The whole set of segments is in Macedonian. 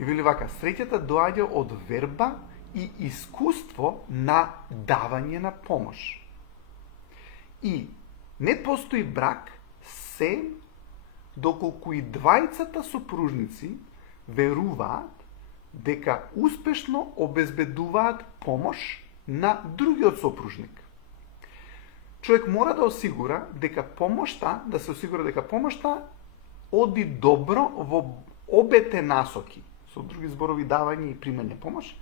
И вели вака, среќата доаѓа од верба и искуство на давање на помош. И не постои брак се доколку и двајцата сопружници веруваат дека успешно обезбедуваат помош на другиот сопружник. Човек мора да се осигура дека помошта оди добро во обете насоки. Со други зборови, давање и примање помош,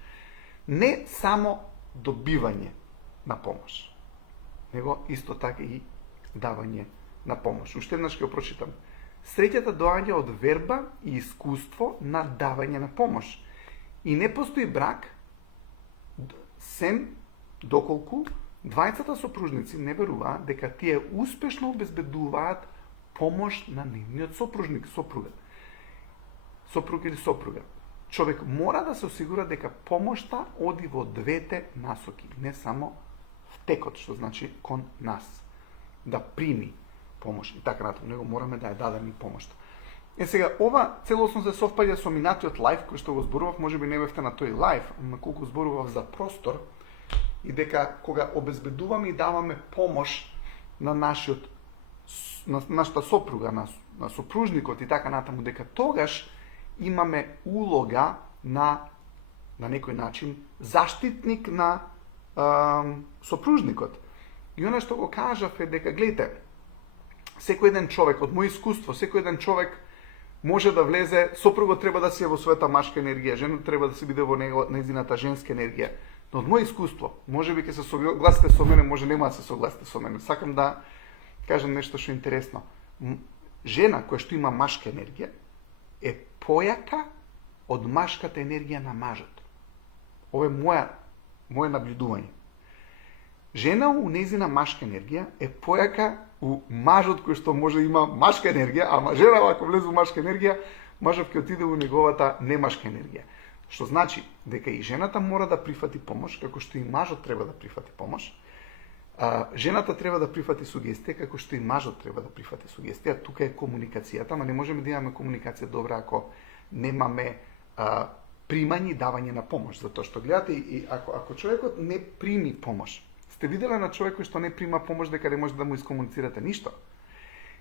не само добивање на помош, него исто така и давање на помош. Уште еднаш ќе го прочитам. Среќата доаѓа од верба и искуство на давање на помош. И не постои брак, сем доколку двајцата сопружници не веруваат дека тие успешно обезбедуваат помош на нивниот сопружник, сопруг или сопруга. Човек мора да се осигура дека помошта оди во двете насоки, не само в текот, што значи кон нас. Да прими помош и така натаму, него мораме да ја дадеме помошта. Сега, ова целосно се совпаѓа со минатиот лайф, кој што го зборував, можеби не бевте на тој лайф, ама колку зборував за простор, и дека кога обезбедуваме и даваме помош на нашата сопруга, на сопружникот и така натаму, дека тогаш имаме улога на некој начин заштитник на сопружникот. И она што го кажав е дека, гледате, секој еден човек, од мој искуство, секој еден човек може да влезе, сопругот треба да си е во својата машка енергија, жената треба да си биде во нејзината женска енергија. Но од мој искуство, може би ќе се согласите со мене, може нема да се согласите со мене. Сакам да кажам нешто што е интересно. Жена која што има машка енергија е појака од машката енергија на мажот. Ова е моје наблюдување. Жена у нејзина машка енергија е појака у мажот кој што може има машка енергија, ама жена ако влезе у машка енергија, мажот ќе отиде у неговата немашка енергија. Што значи дека и жената мора да прифати помош, како што и мажот треба да прифати помош. Жената треба да прифати сугестија, како што и мажот треба да прифати сугестија. Тука е комуникацијата, ама не можеме да имаме комуникација добра ако немаме примање и давање на помош. Затоа што гледате, и ако човекот не прими помош, сте виделе на човек кој што не прима помош дека не може да му искомуницирате ништо.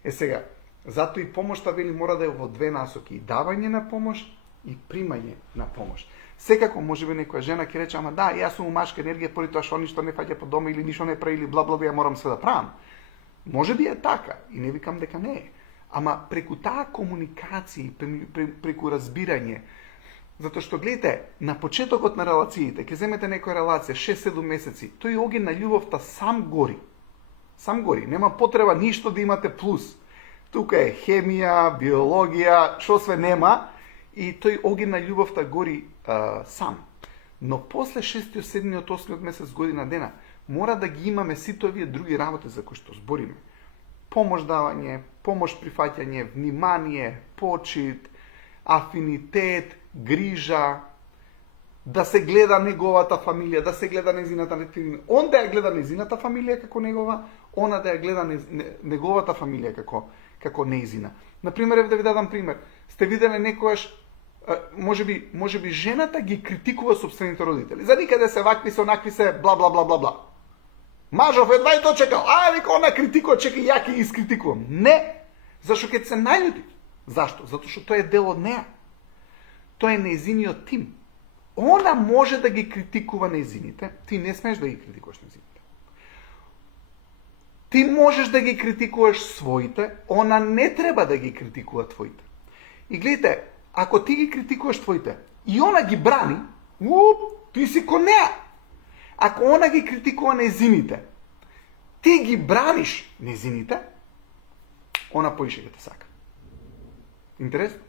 Сега, затоа и помошта вели мора да е во две насоки, и давање на помош и примање на помош. Секако можеби некоја жена ќе рече, ама да, јас сум у машка енергија, поради тоа што ништо не фаќа по дома или ништо не прави или бла бла бла, ја морам се да правам. Можеби е така и не викам дека не е. Ама преку таа комуникација, преку разбирање, затоа што гледате, на почетокот на релациите, ќе земете некоја релација 6-7 месеци, тој оген на љубовта сам гори. Сам гори, нема потреба ништо да имате плюс. Тука е хемија, биологија, што све нема, и тој оген на љубовта гори сам. Но после 6, 7, 8 месец, година, дена, мора да ги имаме сите овие други работи за кои што збориме. Помош давање, помош прифаќање, внимание, почит, афинитет, грижа, да се гледа неговата фамилија, да се гледа нејзината фамилија. Он да ја гледа нејзината фамилија како негова, она да ја гледа неговата фамилија како нејзина. Например, да ви дадам пример. Сте виделе некојаш, можеби жената ги критикува сопствените родители. За никаде се вакви се, онакви се, бла бла бла бла бла. Мажов едва и дочекал, вика она критикува, чекај ја ќе ги искритикувам. Не, зашто ќе се наљути. Зашто? Затоа што тоа е дел од неа. Тоа е нејзиниот тим. Она може да ги критикува нејзините, ти не смеш да ги критикуваш нејзините. Ти можеш да ги критикуваш своите, она не треба да ги критикува твоите. И гледате, ако ти ги критикуваш твоите и она ги брани, ти си кон неа. Ако она ги критикува нејзините, ти ги браниш нејзините, она поише ќе те сака. Интересно?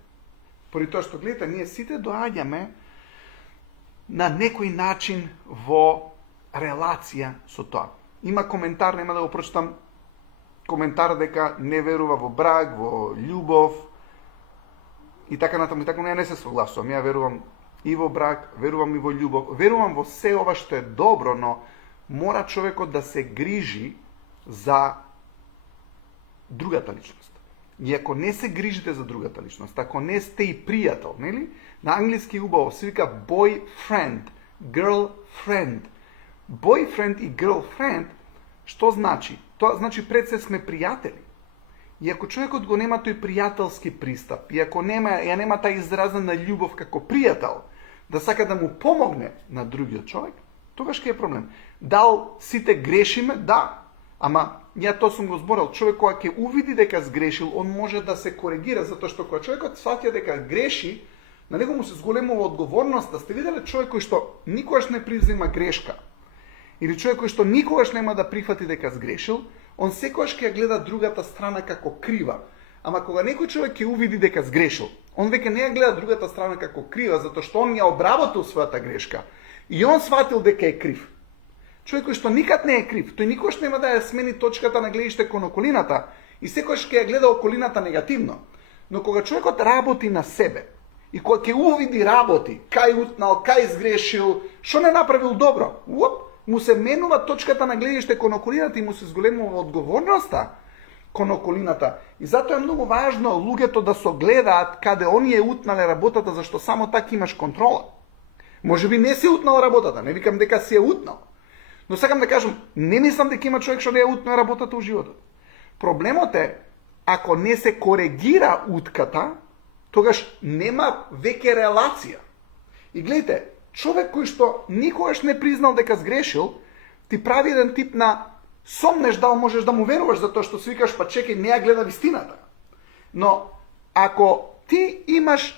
Поради тоа што гледате, ние сите доаѓаме на некој начин во релација со тоа. Има коментар, нема да го прочитам, коментар дека не верува во брак, во љубов и така натаму. И така не се согласувам. Ја верувам и во брак, верувам и во љубов, верувам во се ова што е добро, но мора човекот да се грижи за другата личност. и ако не се грижите за другата личност, ако не сте и пријател, нели? На англиски убаво се вика boyfriend, girlfriend. Boyfriend и girlfriend, што значи? Тоа значи пред се сме пријатели. И ако човекот го нема тој пријателски пристап, и ако нема таа изразена љубов како пријател, да сака да му помогне на другиот човек, тогаш ќе е проблем. Дал сите грешиме? Да. Ама, ја тоа сум го зборал, човек кога ќе увиди дека сгрешил, он може да се коригира, затоа што кога човекот сваќа дека греши, на него му се зголемува одговорност. Да сте виделе човек кој што никогаш не призема грешка, или човек кој што никогаш нема да прифати дека сгрешил, он секогаш ќе гледа другата страна како крива. Ама кога некој човек ќе увиди дека сгрешил, он веќе не ја гледа другата страна како крива, затоа што он ја обработил својата грешка и он сватил дека е крив. Човек кој што никад не е крив, тој никогаш нема да ја смени точката на гледиште кон околината и секогаш ќе ја гледа околината негативно. Но кога човекот работи на себе и кога ќе увиди работи, кај утнал, кај сгрешил, што не направил добро, му се менува точката на гледиште кон околината и му се зголемува одговорноста кон околината. И затоа е многу важно луѓето да согледаат каде оние утнале работата, зашто само така имаш контрола. Може би не си утнал работата, не викам дека си ја утнал. Но сакам да кажам, не мислам дека има човек што не ја утнал работата у животот. Проблемот е, ако не се коригира утката, тогаш нема веќе релација. И гледайте, човек кој што никогаш не признал дека сгрешил, ти прави еден тип на сомнеш дал можеш да му веруваш, затоа што си викаш, па чекај, не ја гледа вистината. Но, ако ти имаш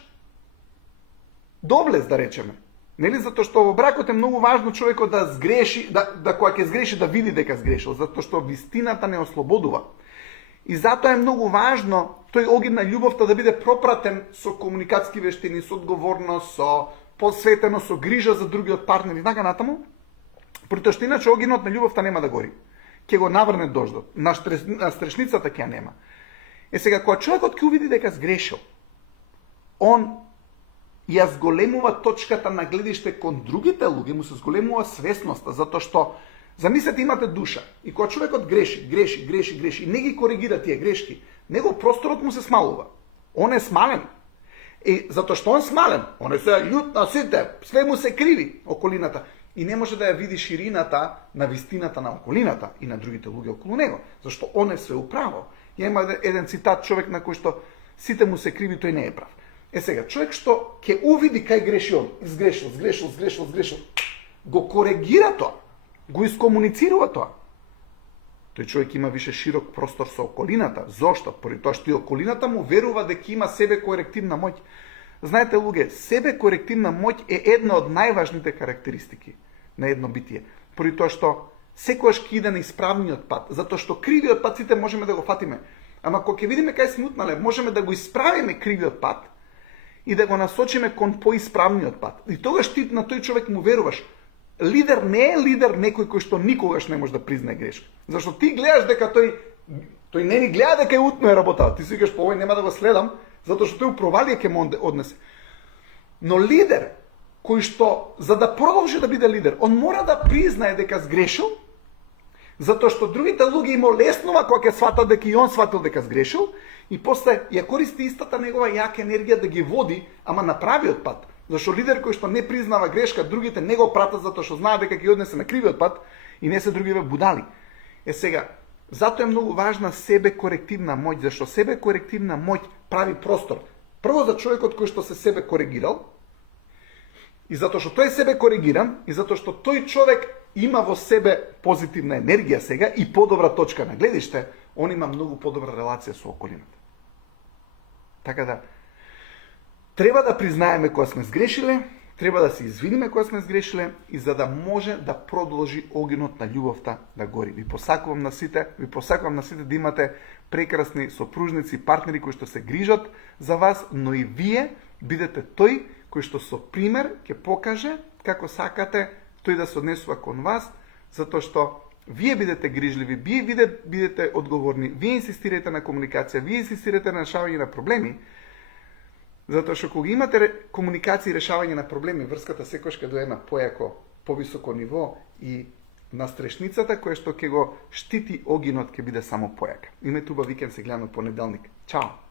доблест, да речеме, нели, затоа што во бракот е многу важно човекот да сгреши, да кога ќе сгреши да види дека сгрешил, затоа што вистината не ослободува. И затоа е многу важно тој огид на љубовта да биде пропратен со комуникатски вештини, со одговорност, со посветено, со грижа за другиот партнер и така натаму, претоа што иначе огинот на љубовта нема да гори. Ќе го наврне дождот, на стрешницата ќе ја нема. Сега, кога човекот ќе увиди дека сгрешил, он ја зголемува точката на гледиште кон другите луѓе, му се зголемува свесноста, затоа што, замислете, имате душа, и кога човекот греши, и не ги коригира тие грешки, него просторот му се смалува. Он е смален. И затоа што он смален, он е се љут на сите, све му се криви околината. И не може да ја види ширината на вистината на околината и на другите луѓе околу него, зашто он е све управо. Ја има еден цитат, човек на кој што сите му се криви, тој не е прав. Сега, човек што ќе увиди кај греши он, сгрешил, го коригира тоа, го искомуницирува тоа. Тој човек има више широк простор со околината. Зошто? Поради тоа што и околината му верува дека има себе корективна моќ. Знаете, луѓе, себе корективна моќ е една од најважните карактеристики на едно битие. Поради тоа што секогаш ќе иде на исправниот пат, затоа што кривиот пат сите можеме да го фатиме. Ама кога ќе видиме кај сме утнале, можеме да го исправиме кривиот пат и да го насочиме кон поисправниот пат. И тогаш ти на тој човек му веруваш. Лидер не е лидер некој кој што никогаш не може да признае грешка. Зашто ти гледаш дека тој не ни гледа дека е утно работата. Ти си викаш, по овој нема да го следам, затоа што тој провалија ќе му однесе. Но лидер кој што за да продолжи да биде лидер, он мора да признае дека сгрешил, затоа што другите луѓе им олеснува кога ќе сватат дека и он сватил дека сгрешил, и после ја користи истата негова јака енергија да ги води, ама на правиот пат. Зашто лидер кој што не признава грешка, другите не го пратат затоа што знаат дека ќе однесе на кривиот пат и не се другиве будали. Сега, затоа е многу важна себе корективна моќ, зашто себе корективна моќ прави простор. Прво за човекот кој што се себе коригирал, и затоа што тој себе коригиран, и затоа што тој човек има во себе позитивна енергија сега и подобра точка на гледиште, он има многу подобра релација со околината. Така да, треба да признаеме кога сме сгрешиле, треба да се извиниме кога сме сгрешиле и за да може да продолжи огинот на љубовта да гори. Ви посакувам на сите да имате прекрасни сопружници, партнери кои што се грижат за вас, но и вие бидете тој кој што со пример ќе покаже како сакате тој да се однесува кон вас, затоа што вие бидете грижливи, вие бидете одговорни, вие инсистирате на комуникација, вие инсистирате на решавање на проблеми, затоа што кога имате комуникација и решавање на проблеми, врската секогаш ќе дојде на појако, повисоко ниво и на стрешницата која што ќе го штити огинот ќе биде само појака. Имете убав викенд, се гледаме понеделник. Чао!